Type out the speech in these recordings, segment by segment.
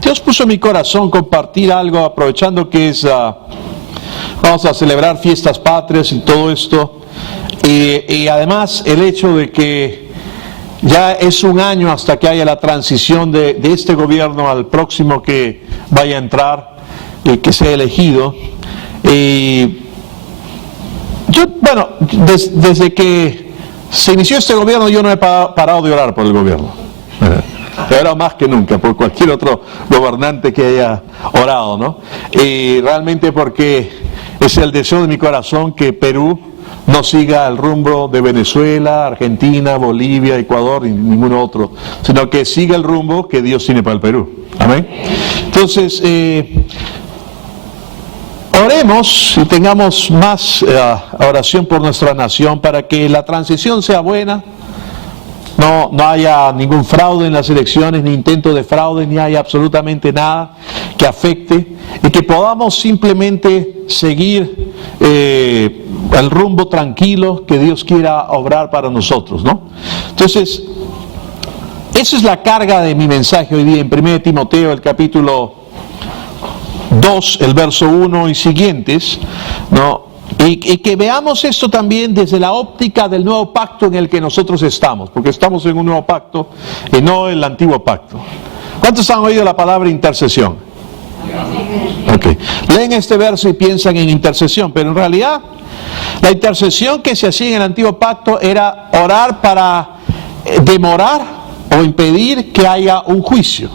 Dios puso en mi corazón compartir algo, aprovechando que vamos a celebrar fiestas patrias y todo esto, y además el hecho de que ya es un año hasta que haya la transición de este gobierno al próximo que vaya a entrar y que sea elegido. Desde que se inició este gobierno yo no he parado de orar por el gobierno. He orado más que nunca por cualquier otro gobernante que haya orado, ¿no? Y realmente porque es el deseo de mi corazón que Perú no siga el rumbo de Venezuela, Argentina, Bolivia, Ecuador y ningún otro, sino que siga el rumbo que Dios tiene para el Perú. Amén. Entonces, oremos y tengamos más oración por nuestra nación para que la transición sea buena. No haya ningún fraude en las elecciones, ni intento de fraude, ni haya absolutamente nada que afecte, y que podamos simplemente seguir el rumbo tranquilo que Dios quiera obrar para nosotros, ¿no? Entonces, esa es la carga de mi mensaje hoy día en 1 Timoteo, el capítulo 2, el verso 1 y siguientes, ¿no? Y que veamos esto también desde la óptica del nuevo pacto en el que nosotros estamos, porque estamos en un nuevo pacto y no el antiguo pacto. ¿Cuántos han oído la palabra intercesión? Okay. Leen este verso y piensan en intercesión, pero en realidad la intercesión que se hacía en el antiguo pacto era orar para demorar o impedir que haya un juicio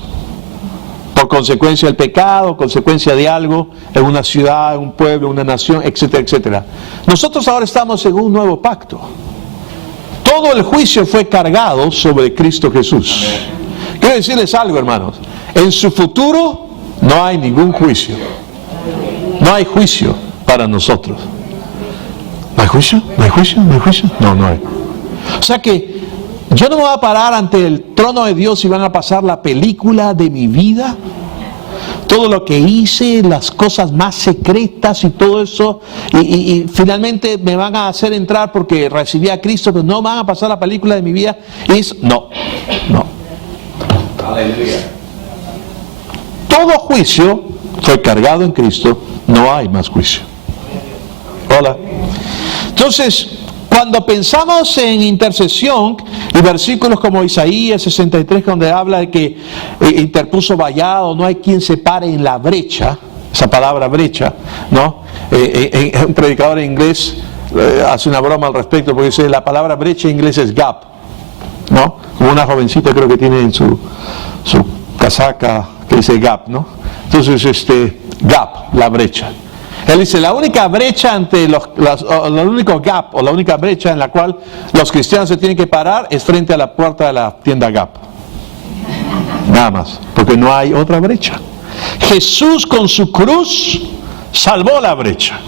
por consecuencia del pecado, consecuencia de algo en una ciudad, en un pueblo, en una nación, etcétera, etcétera. Nosotros ahora estamos en un nuevo pacto. Todo el juicio fue cargado sobre Cristo Jesús. Quiero decirles algo, hermanos. En su futuro no hay ningún juicio. No hay juicio para nosotros. ¿No hay juicio? ¿No hay juicio? ¿No hay juicio? No hay. O sea que yo no me voy a parar ante el trono de Dios y van a pasar la película de mi vida, todo lo que hice, las cosas más secretas y todo eso, y finalmente me van a hacer entrar porque recibí a Cristo, pero no van a pasar la película de mi vida. No. Aleluya. Todo juicio fue cargado en Cristo, no hay más juicio. Hola. Entonces, cuando pensamos en intercesión y versículos como Isaías 63, donde habla de que interpuso vallado, no hay quien se pare en la brecha, esa palabra brecha, ¿no? Un predicador en inglés hace una broma al respecto porque dice la palabra brecha en inglés es gap, ¿no? Como una jovencita creo que tiene en su casaca que dice gap, ¿no? Entonces gap, la brecha. Él dice, la única brecha el único gap o la única brecha en la cual los cristianos se tienen que parar es frente a la puerta de la tienda Gap. Nada más, porque no hay otra brecha. Jesús con su cruz salvó la brecha.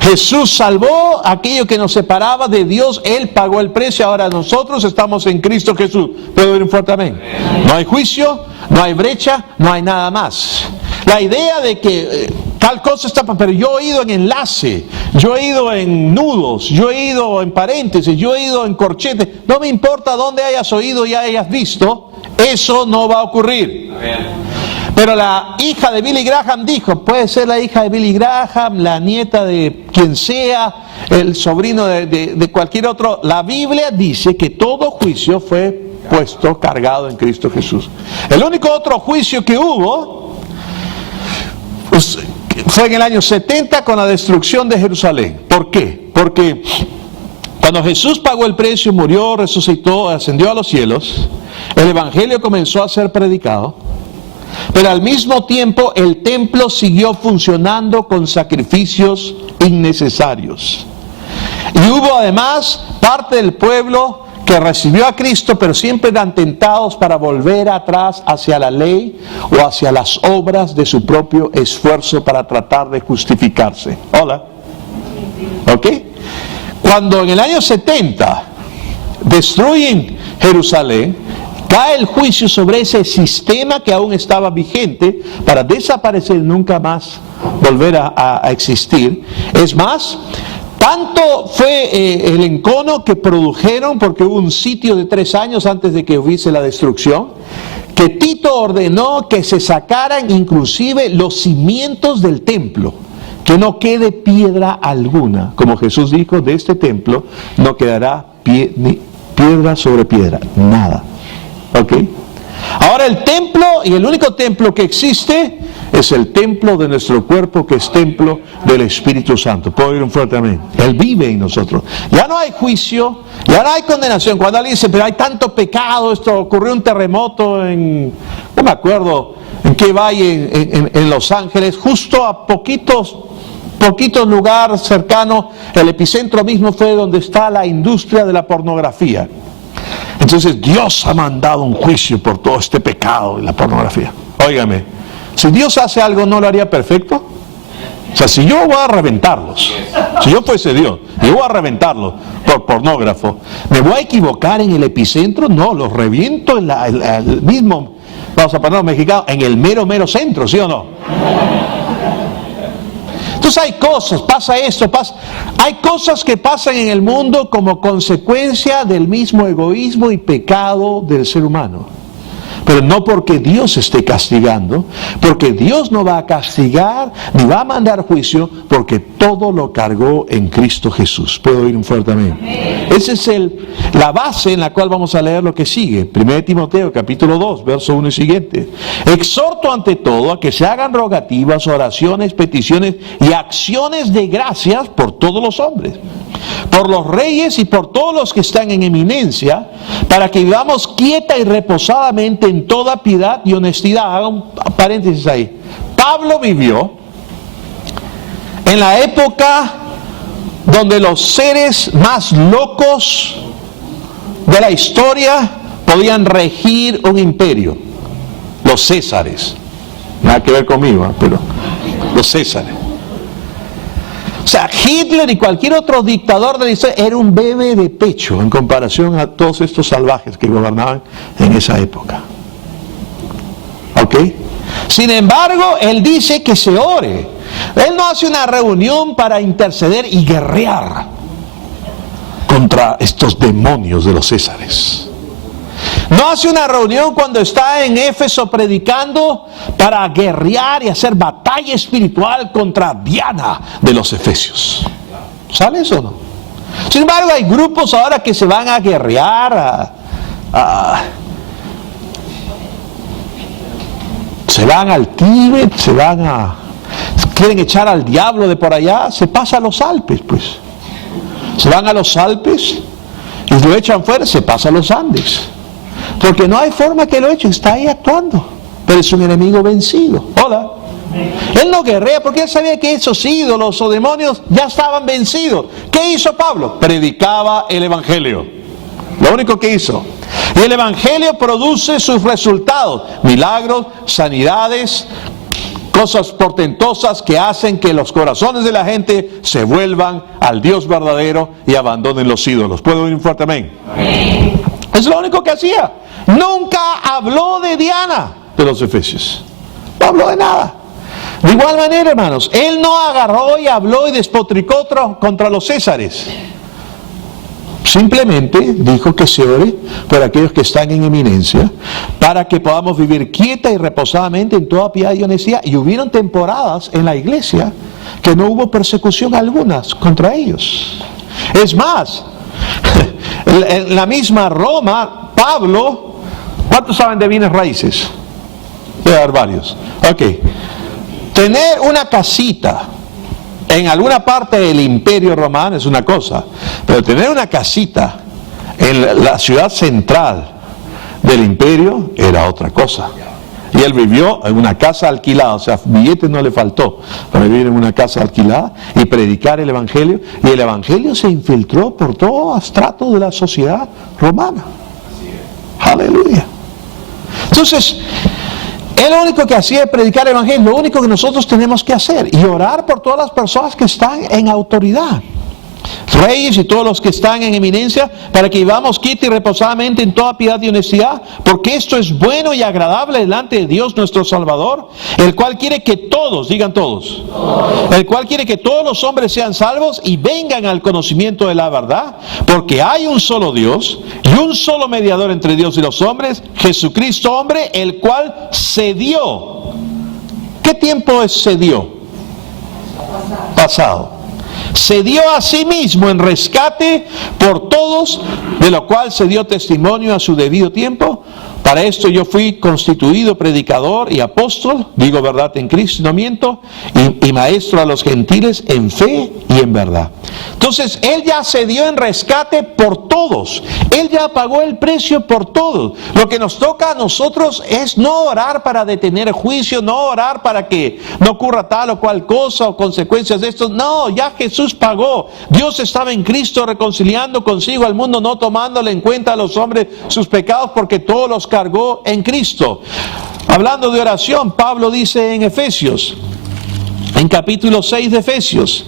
Jesús salvó aquello que nos separaba de Dios. Él pagó el precio. Ahora nosotros estamos en Cristo Jesús. ¿Puedo oír un fuerte amén? No hay juicio, no hay brecha, no hay nada más. La idea de que tal cosa está, pero yo he ido en enlace, yo he ido en nudos, yo he ido en paréntesis, yo he ido en corchetes. No me importa dónde hayas oído y hayas visto, eso no va a ocurrir. Pero la hija de Billy Graham dijo, puede ser la hija de Billy Graham, la nieta de quien sea, el sobrino de cualquier otro. La Biblia dice que todo juicio fue puesto, cargado en Cristo Jesús. El único otro juicio que hubo fue en el año 70 con la destrucción de Jerusalén. ¿Por qué? Porque cuando Jesús pagó el precio, murió, resucitó, ascendió a los cielos, el evangelio comenzó a ser predicado, pero al mismo tiempo el templo siguió funcionando con sacrificios innecesarios. Y hubo además parte del pueblo que recibió a Cristo, pero siempre eran tentados para volver atrás hacia la ley o hacia las obras de su propio esfuerzo para tratar de justificarse. Hola. ¿Ok? Cuando en el año 70 destruyen Jerusalén, cae el juicio sobre ese sistema que aún estaba vigente para desaparecer y nunca más volver a existir. Es más, tanto fue el encono que produjeron, porque hubo un sitio de 3 años antes de que hubiese la destrucción, que Tito ordenó que se sacaran inclusive los cimientos del templo, que no quede piedra alguna. Como Jesús dijo, de este templo no quedará piedra sobre piedra, nada. ¿Ok? Ahora el templo, y el único templo que existe, es el templo de nuestro cuerpo, que es templo del Espíritu Santo. ¿Puedo oír un fuerte amén? Él vive en nosotros. Ya no hay juicio, ya no hay condenación. Cuando alguien dice, pero hay tanto pecado, esto ocurrió un terremoto en, no me acuerdo en qué valle, en Los Ángeles, justo a poquitos lugares cercanos, el epicentro mismo fue donde está la industria de la pornografía. Entonces Dios ha mandado un juicio por todo este pecado de la pornografía. Óigame, si Dios hace algo, ¿no lo haría perfecto? O sea, si yo voy a reventarlos, si yo fuese Dios, yo voy a reventarlos por pornógrafo, ¿me voy a equivocar en el epicentro? No, los reviento en el mismo, vamos a ponerlo mexicano, en el mero centro, ¿sí o no? Entonces hay cosas, pasa esto, hay cosas que pasan en el mundo como consecuencia del mismo egoísmo y pecado del ser humano. Pero no porque Dios esté castigando, porque Dios no va a castigar ni va a mandar juicio, porque todo lo cargó en Cristo Jesús. ¿Puedo oír un fuerte amén? Esa es la base en la cual vamos a leer lo que sigue. 1 Timoteo capítulo 2, verso 1 y siguiente. Exhorto ante todo a que se hagan rogativas, oraciones, peticiones y acciones de gracias por todos los hombres, por los reyes y por todos los que están en eminencia, para que vivamos quieta y reposadamente en toda piedad y honestidad. Haga un paréntesis ahí. Pablo vivió en la época donde los seres más locos de la historia podían regir un imperio. Los Césares. Nada que ver conmigo, pero los Césares. O sea, Hitler y cualquier otro dictador de la historia era un bebé de pecho en comparación a todos estos salvajes que gobernaban en esa época. ¿Ok? Sin embargo, él dice que se ore. Él no hace una reunión para interceder y guerrear contra estos demonios de los Césares. No hace una reunión cuando está en Éfeso predicando para guerrear y hacer batalla espiritual contra Diana de los Efesios. ¿Sale eso o no? Sin embargo, hay grupos ahora que se van a guerrear, se van al Tíbet, quieren echar al diablo de por allá, se pasa a los Alpes, pues. Se van a los Alpes y lo echan fuera, se pasa a los Andes. Porque no hay forma que lo echen, está ahí actuando, pero es un enemigo vencido. Hola. Él no guerrea porque él sabía que esos ídolos o demonios ya estaban vencidos. ¿Qué hizo Pablo? Predicaba el Evangelio. Lo único que hizo. Y el Evangelio produce sus resultados: milagros, sanidades, cosas portentosas que hacen que los corazones de la gente se vuelvan al Dios verdadero y abandonen los ídolos. ¿Puedo oír un fuerte amén? Amén. Es lo único que hacía. Nunca habló de Diana de los Efesios. No habló de nada. De igual manera, hermanos, él no agarró y habló y despotricó contra los Césares. Simplemente dijo que se ore por aquellos que están en eminencia, para que podamos vivir quieta y reposadamente en toda piedad y honestidad. Y hubieron temporadas en la iglesia que no hubo persecución alguna contra ellos. Es más, en la misma Roma, Pablo, ¿cuántos saben de bienes raíces? Debe haber varios. Ok. Tener una casita en alguna parte del imperio romano es una cosa, pero tener una casita en la ciudad central del imperio era otra cosa. Y él vivió en una casa alquilada, o sea, billetes no le faltó para vivir en una casa alquilada y predicar el Evangelio. Y el Evangelio se infiltró por todo estrato de la sociedad romana. Aleluya. Entonces, él lo único que hacía es predicar el Evangelio, lo único que nosotros tenemos que hacer, y orar por todas las personas que están en autoridad. reyes y todos los que están en eminencia, para que vivamos quietos y reposadamente en toda piedad y honestidad, porque esto es bueno y agradable delante de Dios nuestro Salvador, el cual quiere que todos, digan todos, el cual quiere que todos los hombres sean salvos y vengan al conocimiento de la verdad, porque hay un solo Dios y un solo mediador entre Dios y los hombres, Jesucristo hombre, el cual se dio. ¿Qué tiempo es se dio? Pasado. Se dio a sí mismo en rescate por todos, de lo cual se dio testimonio a su debido tiempo. Para esto yo fui constituido predicador y apóstol, digo verdad en Cristo, no miento, y maestro a los gentiles en fe y en verdad. Entonces, Él ya se dio en rescate por todos. Él ya pagó el precio por todos. Lo que nos toca a nosotros es no orar para detener juicio, no orar para que no ocurra tal o cual cosa o consecuencias de esto. No, ya Jesús pagó. Dios estaba en Cristo reconciliando consigo al mundo, no tomándole en cuenta a los hombres sus pecados, porque todos los cargó en Cristo. Hablando de oración, Pablo dice en Efesios, en capítulo 6 de Efesios,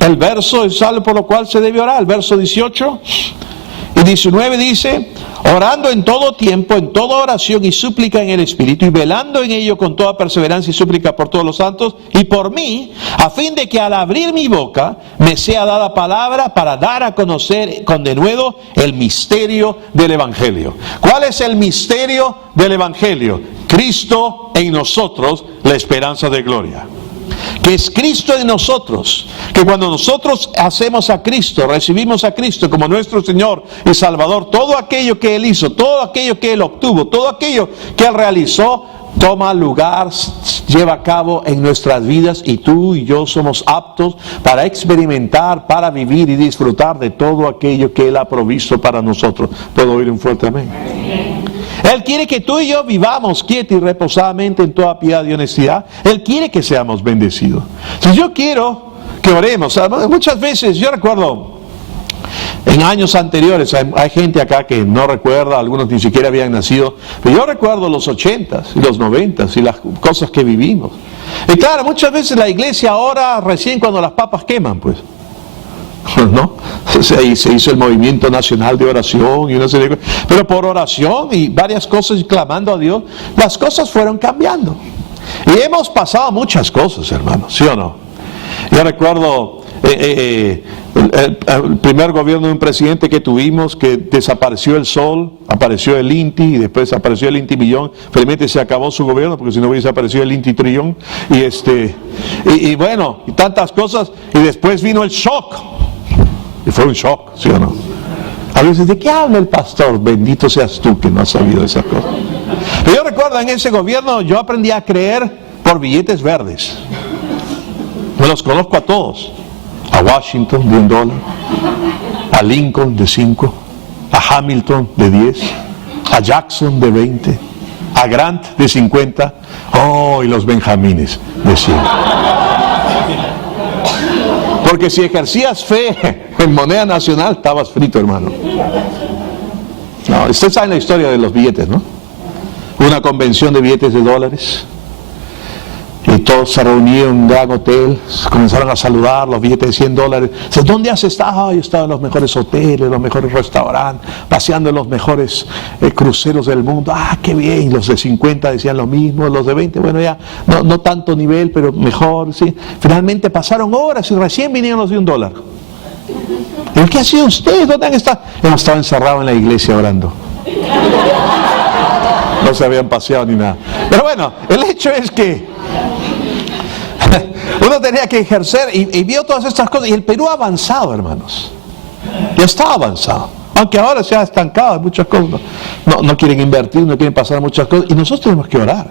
el verso es algo por lo cual se debe orar, el verso 18 y 19 dice: orando en todo tiempo, en toda oración y súplica en el Espíritu, y velando en ello con toda perseverancia y súplica por todos los santos y por mí, a fin de que al abrir mi boca me sea dada palabra para dar a conocer con denuedo el misterio del Evangelio. ¿Cuál es el misterio del Evangelio? Cristo en nosotros, la esperanza de gloria. Que es Cristo en nosotros, que cuando nosotros hacemos a Cristo, recibimos a Cristo como nuestro Señor y Salvador, todo aquello que Él hizo, todo aquello que Él obtuvo, todo aquello que Él realizó, toma lugar, lleva a cabo en nuestras vidas, y tú y yo somos aptos para experimentar, para vivir y disfrutar de todo aquello que Él ha provisto para nosotros. ¿Puedo oír un fuerte amén? Él quiere que tú y yo vivamos quietos y reposadamente en toda piedad y honestidad. Él quiere que seamos bendecidos. Si yo quiero que oremos, muchas veces yo recuerdo en años anteriores, hay gente acá que no recuerda, algunos ni siquiera habían nacido, pero yo recuerdo los 80s y los 90s y las cosas que vivimos. Y claro, muchas veces la iglesia ora recién cuando las papas queman, pues. ¿No? Se hizo el movimiento nacional de oración y una serie de cosas, pero por oración y varias cosas y clamando a Dios, las cosas fueron cambiando. Y hemos pasado muchas cosas, hermanos, ¿sí o no? Yo recuerdo el primer gobierno de un presidente que tuvimos, que desapareció el sol, apareció el INTI y después apareció el INTI millón. Felizmente se acabó su gobierno, porque si no hubiese aparecido el INTI trillón. Y bueno, y tantas cosas. Y después vino el shock. Y fue un shock, ¿sí o no? A veces, ¿de qué habla el pastor? Bendito seas tú que no has sabido esas cosas. Pero yo recuerdo en ese gobierno, yo aprendí a creer por billetes verdes. Me los conozco a todos. A Washington de $1, a Lincoln de 5, a Hamilton de 10, a Jackson de 20, a Grant de 50, y los Benjamines de 100. Porque si ejercías fe en moneda nacional, estabas frito, hermano. No, usted sabe la historia de los billetes, ¿no? Una convención de billetes de dólares. Y todos se reunieron en un gran hotel, comenzaron a saludar, los billetes de $100. ¿Dónde has estado? Yo he estado en los mejores hoteles, los mejores restaurantes, paseando en los mejores cruceros del mundo. Qué bien. Los de 50 decían lo mismo, los de 20, bueno, ya no tanto nivel, pero mejor, ¿sí? Finalmente pasaron horas y recién vinieron los de $1. ¿Y qué ha sido usted? ¿Dónde han estado? Hemos estado encerrados en la iglesia orando. No se habían paseado ni nada. Pero bueno, el hecho es que uno tenía que ejercer y vio todas estas cosas. Y el Perú ha avanzado, hermanos. Ya está avanzado. Aunque ahora se ha estancado en muchas cosas. No quieren invertir, no quieren pasar muchas cosas. Y nosotros tenemos que orar.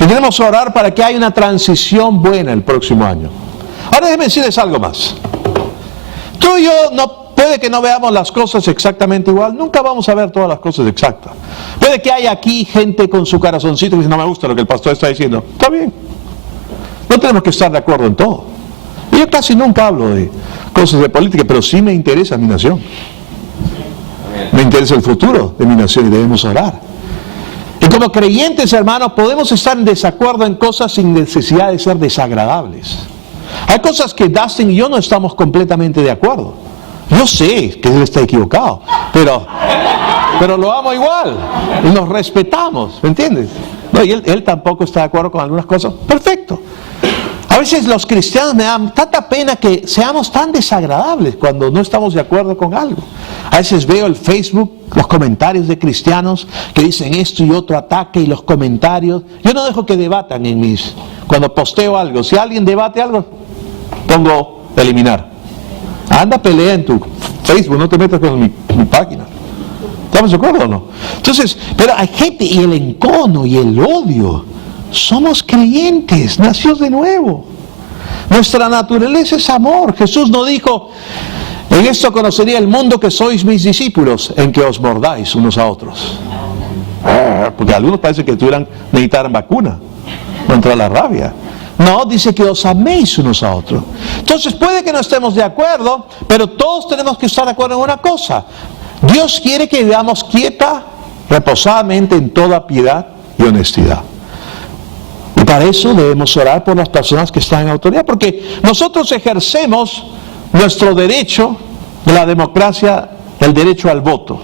Y tenemos que orar para que haya una transición buena el próximo año. Ahora déjenme decirles algo más. Tú y yo puede que no veamos las cosas exactamente igual. Nunca vamos a ver todas las cosas exactas. Puede que haya aquí gente con su corazoncito que dice: no me gusta lo que el pastor está diciendo. Está bien. No tenemos que estar de acuerdo en todo. Y yo casi nunca hablo de cosas de política, pero sí me interesa mi nación. Me interesa el futuro de mi nación y debemos orar. Y como creyentes, hermanos, podemos estar en desacuerdo en cosas sin necesidad de ser desagradables. Hay cosas que Dustin y yo no estamos completamente de acuerdo. Yo sé que él está equivocado, pero lo amo igual y nos respetamos, ¿me entiendes? No, y él tampoco está de acuerdo con algunas cosas. Perfecto. A veces los cristianos me dan tanta pena que seamos tan desagradables cuando no estamos de acuerdo con algo. A veces veo el Facebook, los comentarios de cristianos que dicen esto y otro ataque y los comentarios. Yo no dejo que debatan cuando posteo algo. Si alguien debate algo, pongo eliminar. Anda, pelea en tu Facebook, no te metas con mi página. ¿Estamos de acuerdo o no? Entonces, pero hay gente y el encono y el odio. Somos creyentes, nacidos de nuevo. Nuestra naturaleza es amor. Jesús no dijo, en esto conocería el mundo que sois mis discípulos, en que os mordáis unos a otros. Porque algunos parece que necesitaran vacuna contra la rabia. No, dice que os améis unos a otros. Entonces puede que no estemos de acuerdo, pero todos tenemos que estar de acuerdo en una cosa. Dios quiere que vivamos quieta, reposadamente en toda piedad y honestidad. Y para eso debemos orar por las personas que están en autoridad, porque nosotros ejercemos nuestro derecho de la democracia, el derecho al voto.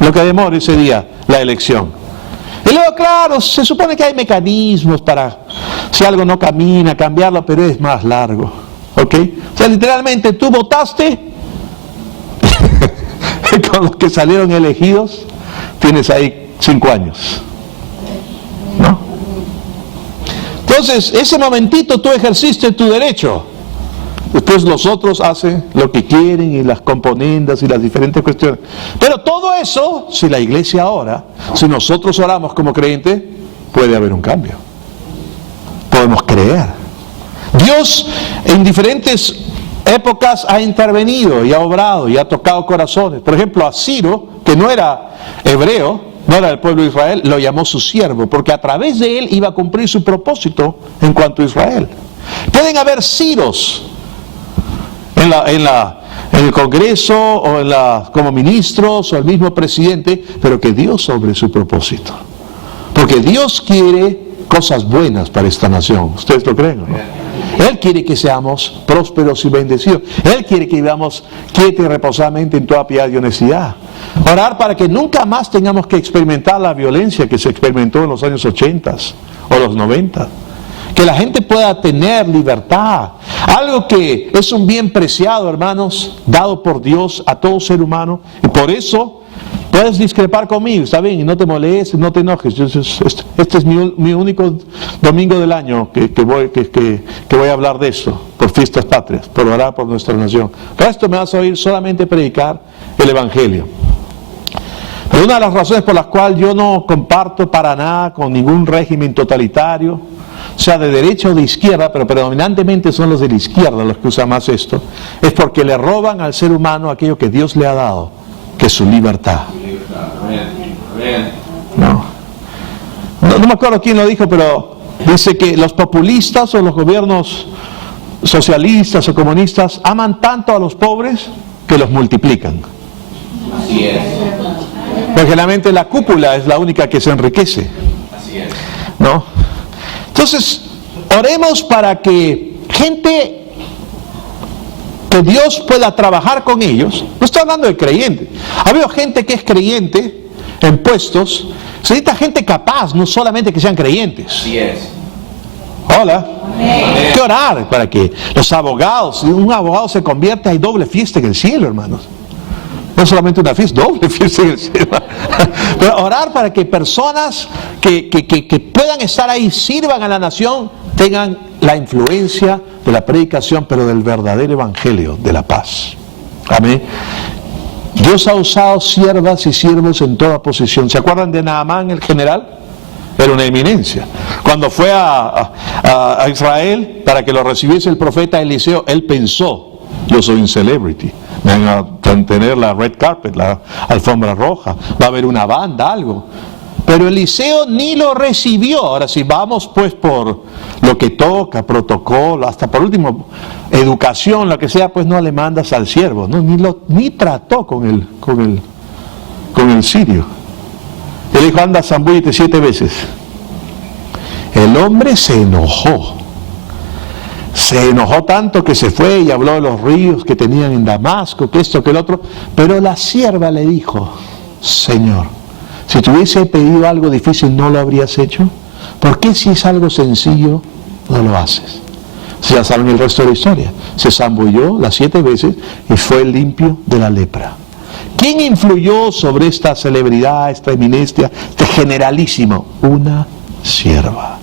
Lo que demora ese día, la elección. Y luego, claro, se supone que hay mecanismos para, si algo no camina, cambiarlo, pero es más largo. ¿Ok? O sea, literalmente tú votaste con los que salieron elegidos, tienes ahí 5 años. ¿No? Entonces, ese momentito tú ejerciste tu derecho. Después los otros hacen lo que quieren y las componendas y las diferentes cuestiones. Pero todo eso, si la iglesia ora, si nosotros oramos como creyentes, puede haber un cambio. Podemos creer. Dios en diferentes épocas ha intervenido y ha obrado y ha tocado corazones. Por ejemplo, a Ciro, que no era hebreo, no era del pueblo de Israel, lo llamó su siervo, porque a través de él iba a cumplir su propósito en cuanto a Israel. Pueden haber Ciros en el Congreso o como ministros o el mismo presidente, pero que Dios obre su propósito. Porque Dios quiere cosas buenas para esta nación. ¿Ustedes lo creen o no? Él quiere que seamos prósperos y bendecidos. Él quiere que vivamos quietos y reposadamente en toda piedad y honestidad. Orar para que nunca más tengamos que experimentar la violencia que se experimentó en los años 80 o los 90. Que la gente pueda tener libertad. Algo que es un bien preciado, hermanos, dado por Dios a todo ser humano. Y por eso puedes discrepar conmigo, está bien, y no te molestes, no te enojes. Este es mi único domingo del año que voy a hablar de eso, por fiestas patrias, por orar por nuestra nación. El resto me vas a oír solamente predicar el Evangelio. Pero una de las razones por las cuales yo no comparto para nada con ningún régimen totalitario, sea de derecha o de izquierda, pero predominantemente son los de la izquierda los que usan más esto, es porque le roban al ser humano aquello que Dios le ha dado, que es su libertad. No me acuerdo quién lo dijo, pero dice que los populistas o los gobiernos socialistas o comunistas aman tanto a los pobres que los multiplican. Así es. Porque generalmente la cúpula es la única que se enriquece. Así es. ¿No? Entonces, oremos para que gente, que Dios pueda trabajar con ellos. No estoy hablando de creyentes. Ha habido gente que es creyente en puestos. Se necesita gente capaz, no solamente que sean creyentes. Así es. Hola. Hay que orar para que los abogados, si un abogado se convierte, hay doble fiesta en el cielo, hermanos. No solamente una fiesta, doble fiesta en el cielo. Pero orar para que personas que puedan estar ahí, sirvan a la nación, tengan la influencia de la predicación, pero del verdadero evangelio de la paz. Amén. Dios ha usado siervas y siervos en toda posición. ¿Se acuerdan de Naamán, el general? Era una eminencia. Cuando fue a Israel para que lo recibiese el profeta Eliseo, él pensó, yo soy un celebrity, me van a tener la red carpet, la alfombra roja, va a haber una banda, algo. Pero Eliseo ni lo recibió. Ahora si vamos pues por lo que toca, protocolo, hasta por último educación, lo que sea, pues no le mandas al siervo, ¿no? Ni trató con el sirio. Él dijo, anda, zambúllete 7 veces. El hombre se enojó. Se enojó tanto que se fue y habló de los ríos que tenían en Damasco, que esto, que el otro. Pero la sierva le dijo, Señor, si te hubiese pedido algo difícil, ¿no lo habrías hecho? ¿Por qué si es algo sencillo, no lo haces? Si ya saben el resto de la historia. Se zambulló las 7 veces y fue limpio de la lepra. ¿Quién influyó sobre esta celebridad, esta eminencia, este generalísimo? Una sierva.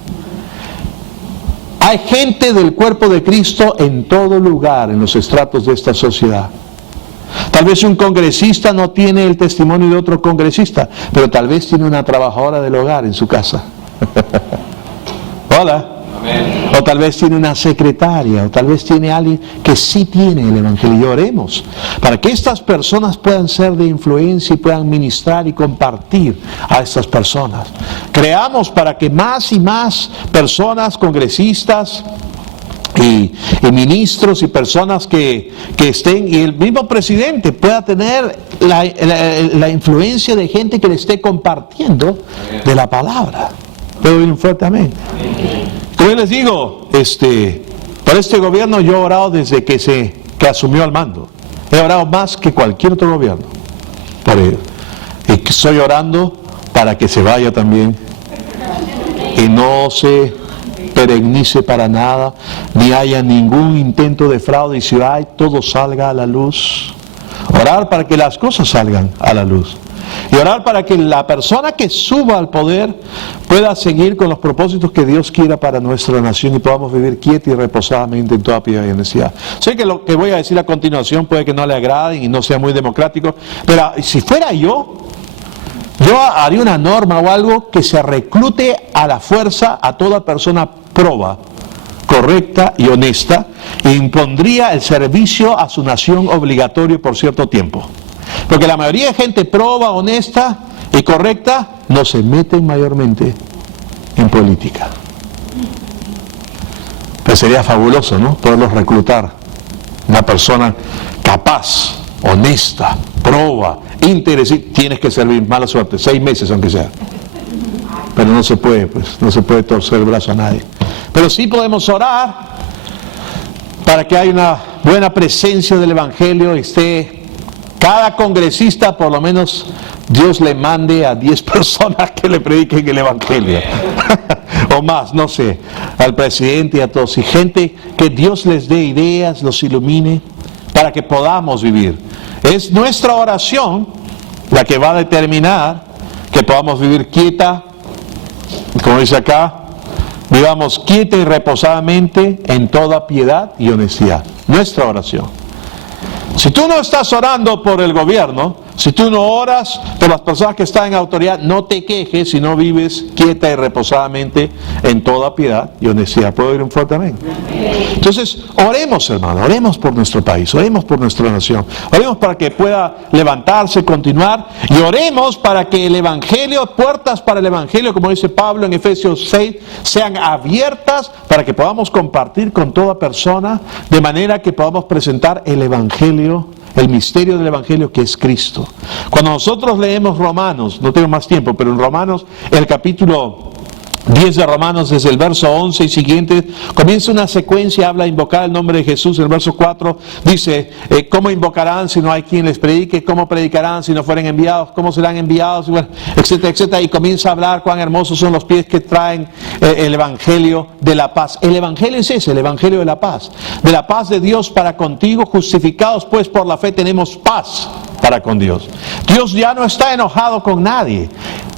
Hay gente del cuerpo de Cristo en todo lugar, en los estratos de esta sociedad. Tal vez un congresista no tiene el testimonio de otro congresista, pero tal vez tiene una trabajadora del hogar en su casa. Hola. Amén. O tal vez tiene una secretaria, o tal vez tiene alguien que sí tiene el Evangelio. Y oremos para que estas personas puedan ser de influencia y puedan ministrar y compartir a estas personas. Creamos para que más y más personas, congresistas y ministros y personas que estén, y el mismo presidente pueda tener la influencia de gente que le esté compartiendo de la palabra. ¿Puedo oír un fuerte amén? Como yo les digo, por este gobierno yo he orado desde que asumió al mando. He orado más que cualquier otro gobierno por él. Y estoy orando para que se vaya también y no se perenice para nada, ni haya ningún intento de fraude, y si hay, todo salga a la luz. Orar para que las cosas salgan a la luz. Y orar para que la persona que suba al poder pueda seguir con los propósitos que Dios quiera para nuestra nación y podamos vivir quieta y reposadamente en toda piedad y honestidad. Sé que lo que voy a decir a continuación puede que no le agrade y no sea muy democrático, pero si fuera yo haría una norma o algo que se reclute a la fuerza a toda persona proba, correcta y honesta, e impondría el servicio a su nación obligatorio por cierto tiempo. Porque la mayoría de gente proba, honesta y correcta no se meten mayormente en política. Pues sería fabuloso, ¿no? Poderlos reclutar. Una persona capaz, honesta, proba, interesada. Tienes que servir, mala suerte, 6 meses aunque sea. Pero no se puede, pues, no se puede torcer el brazo a nadie. Pero sí podemos orar para que haya una buena presencia del Evangelio y esté cada congresista, por lo menos Dios le mande a 10 personas que le prediquen el Evangelio. O más, no sé, al presidente y a todos. Y gente que Dios les dé ideas, los ilumine, para que podamos vivir. Es nuestra oración la que va a determinar que podamos vivir quieta, como dice acá, vivamos quieta y reposadamente en toda piedad y honestidad. Nuestra oración. Si tú no estás orando por el gobierno, si tú no oras por las personas que están en autoridad, no te quejes si no vives quieta y reposadamente en toda piedad y honestidad. ¿Puedo oír un fuerte amén? Entonces, oremos, hermano, oremos por nuestro país, oremos por nuestra nación, oremos para que pueda levantarse, continuar, y oremos para que el Evangelio, puertas para el Evangelio, como dice Pablo en Efesios 6, sean abiertas para que podamos compartir con toda persona, de manera que podamos presentar el Evangelio, el misterio del Evangelio, que es Cristo. Cuando nosotros leemos Romanos, no tengo más tiempo, pero en Romanos, el capítulo 10 de Romanos, desde el verso 11 y siguientes, comienza una secuencia, habla de invocar el nombre de Jesús. En el verso 4 dice, ¿cómo invocarán si no hay quien les predique? ¿Cómo predicarán si no fueren enviados? ¿Cómo serán enviados? Bueno, etcétera, etcétera. Y comienza a hablar cuán hermosos son los pies que traen el Evangelio de la paz. El Evangelio es ese, el Evangelio de la paz de Dios para contigo, justificados pues por la fe tenemos paz para con Dios. Dios ya no está enojado con nadie.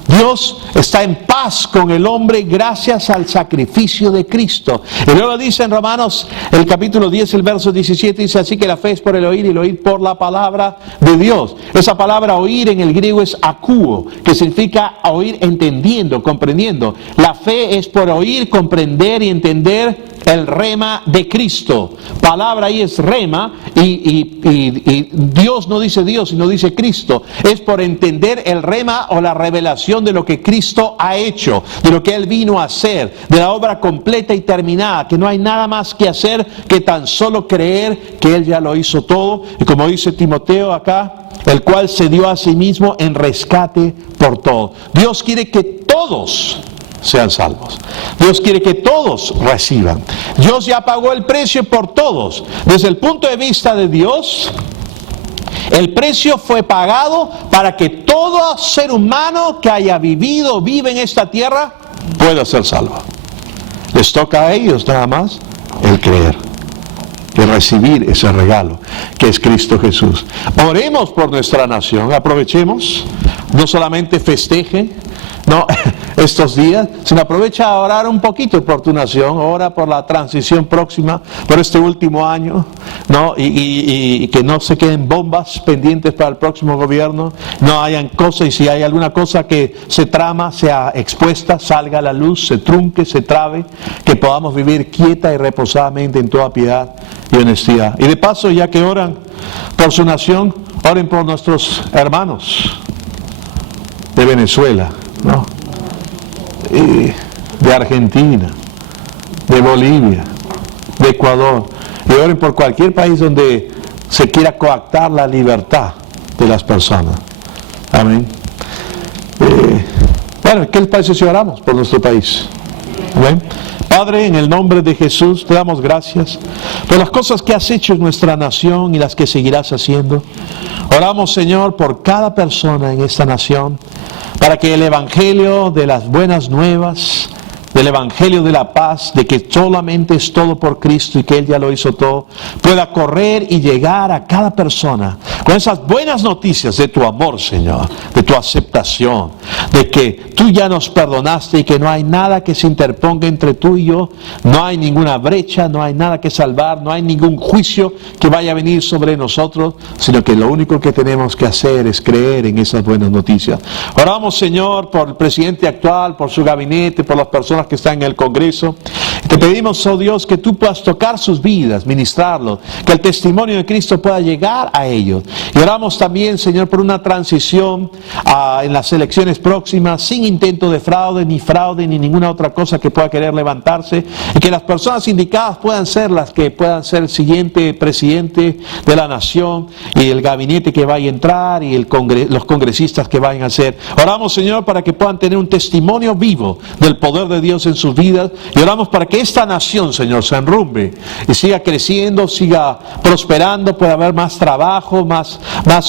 Dios está en paz con el hombre gracias al sacrificio de Cristo. Y luego dice en Romanos, el capítulo 10, el verso 17, dice así que la fe es por el oír y el oír por la palabra de Dios. Esa palabra oír en el griego es akouo, que significa oír entendiendo, comprendiendo. La fe es por oír, comprender y entender el rema de Cristo. Palabra ahí es rema y Dios no dice Dios, sino dice Cristo. Es por entender el rema o la revelación de lo que Cristo ha hecho, de lo que Él vino a hacer, de la obra completa y terminada, que no hay nada más que hacer que tan solo creer que Él ya lo hizo todo. Y como dice Timoteo acá, el cual se dio a sí mismo en rescate por todo. Dios quiere que todos sean salvos. Dios quiere que todos reciban. Dios ya pagó el precio por todos. Desde el punto de vista de Dios, el precio fue pagado para que todo ser humano que haya vivido o vive en esta tierra pueda ser salvo. Les toca a ellos nada más el creer y recibir ese regalo que es Cristo Jesús. Oremos por nuestra nación, aprovechemos, no solamente festeje, no, estos días, sino aprovecha a orar un poquito por tu nación, ora por la transición próxima, por este último año, ¿no? Y que no se queden bombas pendientes para el próximo gobierno, no hayan cosas, y si hay alguna cosa que se trama, sea expuesta, salga a la luz, se trunque, se trabe, que podamos vivir quieta y reposadamente en toda piedad y honestidad. Y de paso, ya que oran por su nación, oren por nuestros hermanos de Venezuela, ¿no? Y de Argentina, de Bolivia, de Ecuador, y oren por cualquier país donde se quiera coactar la libertad de las personas. Amén. Bueno, ¿qué les parece si oramos por nuestro país? Amén. Padre, en el nombre de Jesús, te damos gracias por las cosas que has hecho en nuestra nación y las que seguirás haciendo. Oramos, Señor, por cada persona en esta nación, para que el Evangelio de las buenas nuevas, del Evangelio de la paz, de que solamente es todo por Cristo y que Él ya lo hizo todo, pueda correr y llegar a cada persona con esas buenas noticias de tu amor, Señor, de tu aceptación, de que tú ya nos perdonaste y que no hay nada que se interponga entre tú y yo, no hay ninguna brecha, no hay nada que salvar, no hay ningún juicio que vaya a venir sobre nosotros, sino que lo único que tenemos que hacer es creer en esas buenas noticias. Oramos, Señor, por el presidente actual, por su gabinete, por las personas que están en el Congreso. Te pedimos, oh Dios, que tú puedas tocar sus vidas, ministrarlos, que el testimonio de Cristo pueda llegar a ellos. Y oramos también, Señor, por una transición en las elecciones próximas, sin intento de fraude, ni ninguna otra cosa que pueda querer levantarse, y que las personas indicadas puedan ser las que puedan ser el siguiente presidente de la nación, y el gabinete que vaya a entrar, y los congresistas que vayan a ser. Oramos, Señor, para que puedan tener un testimonio vivo del poder de Dios en sus vidas, y oramos para que esta nación, Señor, se enrumbe y siga creciendo, siga prosperando, pueda haber más trabajo, más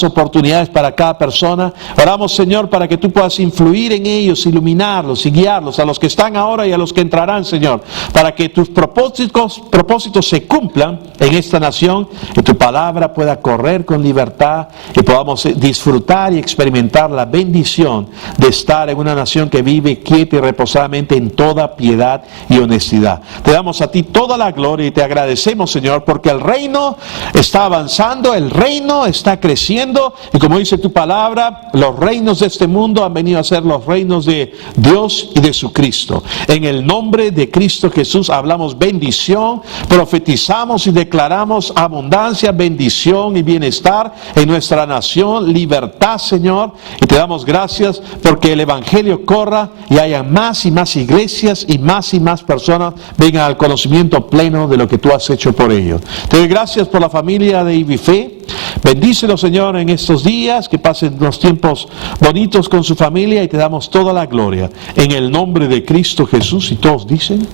oportunidades para cada persona. Oramos, Señor, para que tú puedas influir en ellos, iluminarlos y guiarlos, a los que están ahora y a los que entrarán, Señor, para que tus propósitos se cumplan en esta nación, y tu palabra pueda correr con libertad, y podamos disfrutar y experimentar la bendición de estar en una nación que vive quieta y reposadamente en toda piedad y honestidad. Te damos a ti toda la gloria y te agradecemos, Señor, porque el reino está avanzando, el reino está creciendo, y como dice tu palabra, los reinos de este mundo han venido a ser los reinos de Dios y de su Cristo. En el nombre de Cristo Jesús hablamos bendición, profetizamos y declaramos abundancia, bendición y bienestar en nuestra nación, libertad, Señor, y te damos gracias porque el Evangelio corra y haya más y más iglesias y más personas vengan al conocimiento pleno de lo que tú has hecho por ellos. Te doy gracias por la familia de Ibife. Bendícelo, Señor, en estos días, que pasen unos tiempos bonitos con su familia, y te damos toda la gloria en el nombre de Cristo Jesús. Y todos dicen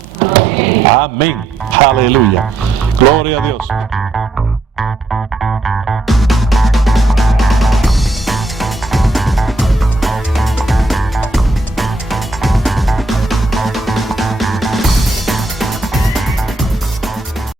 amén. Aleluya. Gloria a Dios.